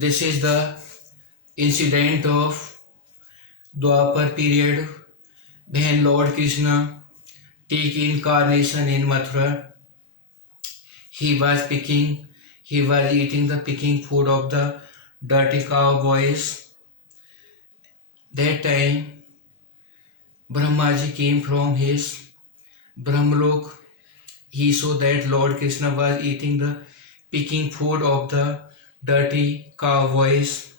This is the incident of Dwapar period when Lord Krishna took incarnation in Mathura. He was eating the picking food of the dirty cow boys. That time Brahmaji came from his Brahmalok. He saw that Lord Krishna was eating the picking food of the dirty cow boys.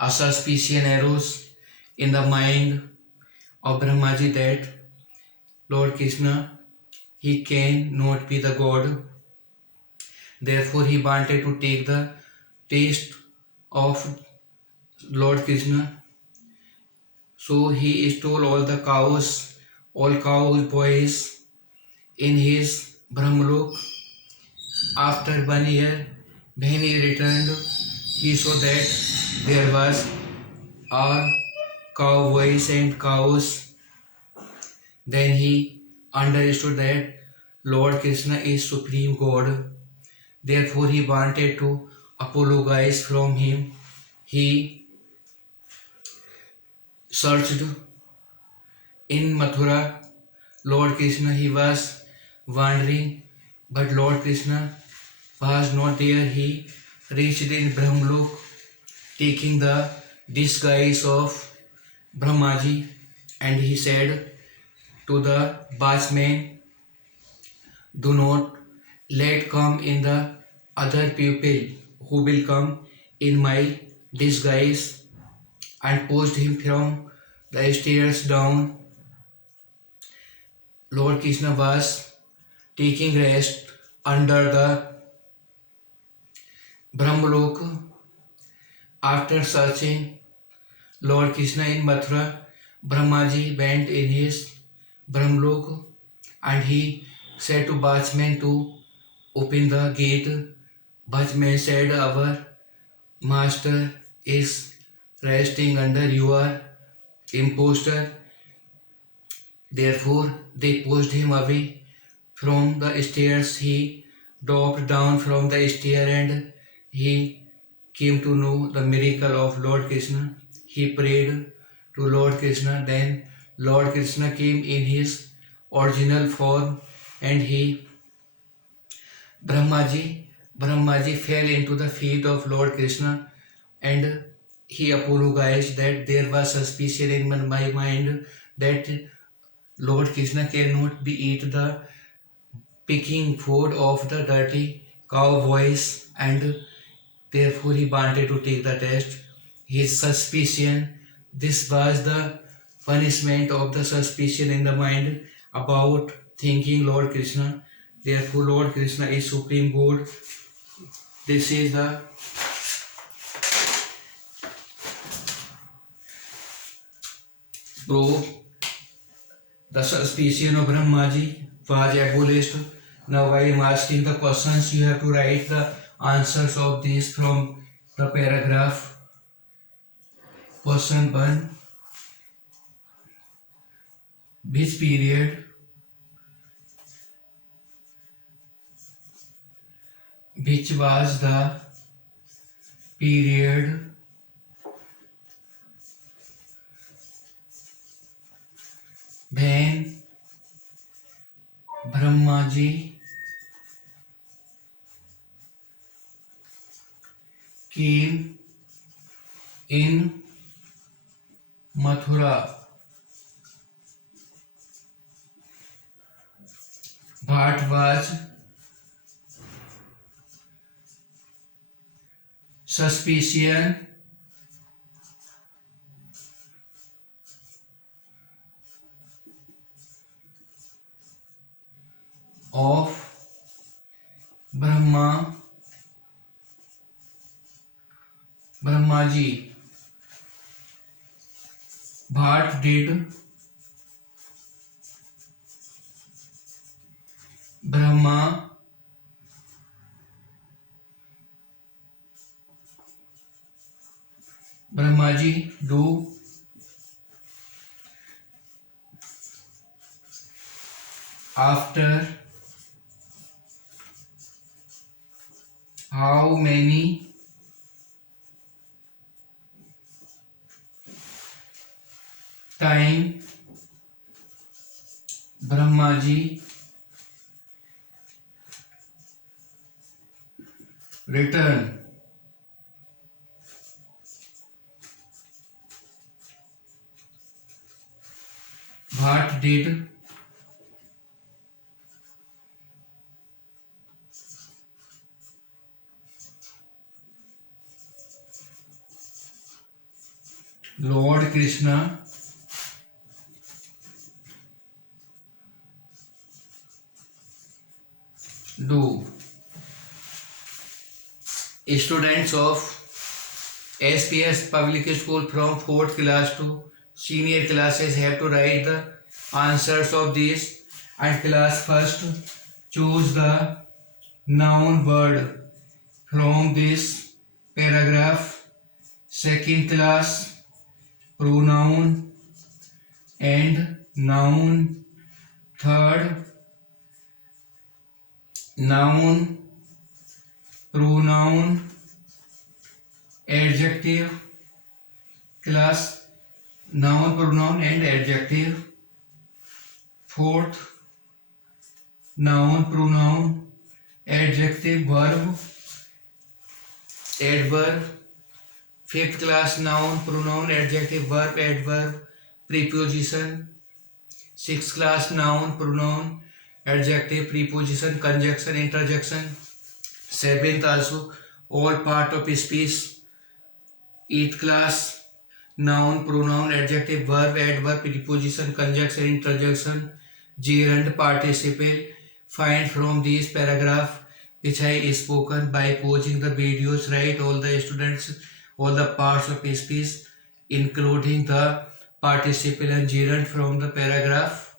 A suspicion arose in the mind of Brahmaji that Lord Krishna, he cannot be the God. Therefore, he wanted to take the taste of Lord Krishna. So he stole all cows boys in his Brahmalok. After 1 year, when he returned, he saw that there was a cow boys and cows. Then he understood that Lord Krishna is Supreme God. Therefore, he wanted to apologize from him. He searched in Mathura. Lord Krishna, he was wandering, but Lord Krishna was not there. He reached in Brahmalok, taking the disguise of Brahmaji, and he said to the watchman, "Do not let come in the other people who will come in my disguise," and pushed him from the stairs down. Lord Krishna was taking rest under the Brahmalok. After searching Lord Krishna in Mathura, Brahmaji went in his Brahmalok and he said to watchman to open the gate. Watchman said, "Our master is resting under your impostor." Therefore, they pushed him away from the stairs. He dropped down from the stair and he came to know the miracle of Lord Krishna. He prayed to Lord Krishna. Then Lord Krishna came in his original form and Brahmaji fell into the feet of Lord Krishna and he apologized that there was suspicion in my mind that Lord Krishna cannot be eat the picking food of the dirty cow boys, and therefore he wanted to take the test. His suspicion, this was the punishment of the suspicion in the mind about thinking Lord Krishna. Therefore, Lord Krishna is Supreme God. This is the proof. The suspicion of Brahmaji was abolished. Now I am asking the questions. You have to write the answers of these from the paragraph. Question 1. Which period which was the period when Brahmaji came in Mathura? What was suspicion of Brahmaji? What did Brahmaji do after how many time Brahmaji return. What did Lord Krishna do? Students of SPS Public School from 4th class to senior classes have to write the answers of these. And class first, choose the noun word from this paragraph. Second class, pronoun and noun. Third, noun, pronoun, adjective. Class, noun, pronoun and adjective. Fourth, noun, pronoun, adjective, verb, adverb. Fifth class, noun, pronoun, adjective, verb, adverb, preposition. Sixth class, noun, pronoun, adjective, preposition, conjunction, interjection. Seventh also, all part of speech. Eighth class, noun, pronoun, adjective, verb, adverb, preposition, conjunction, interjection, gerund, participle. Find from these paragraph which I spoken by pausing the videos. Write all the students all the parts of speech including the participle and gerund from the paragraph.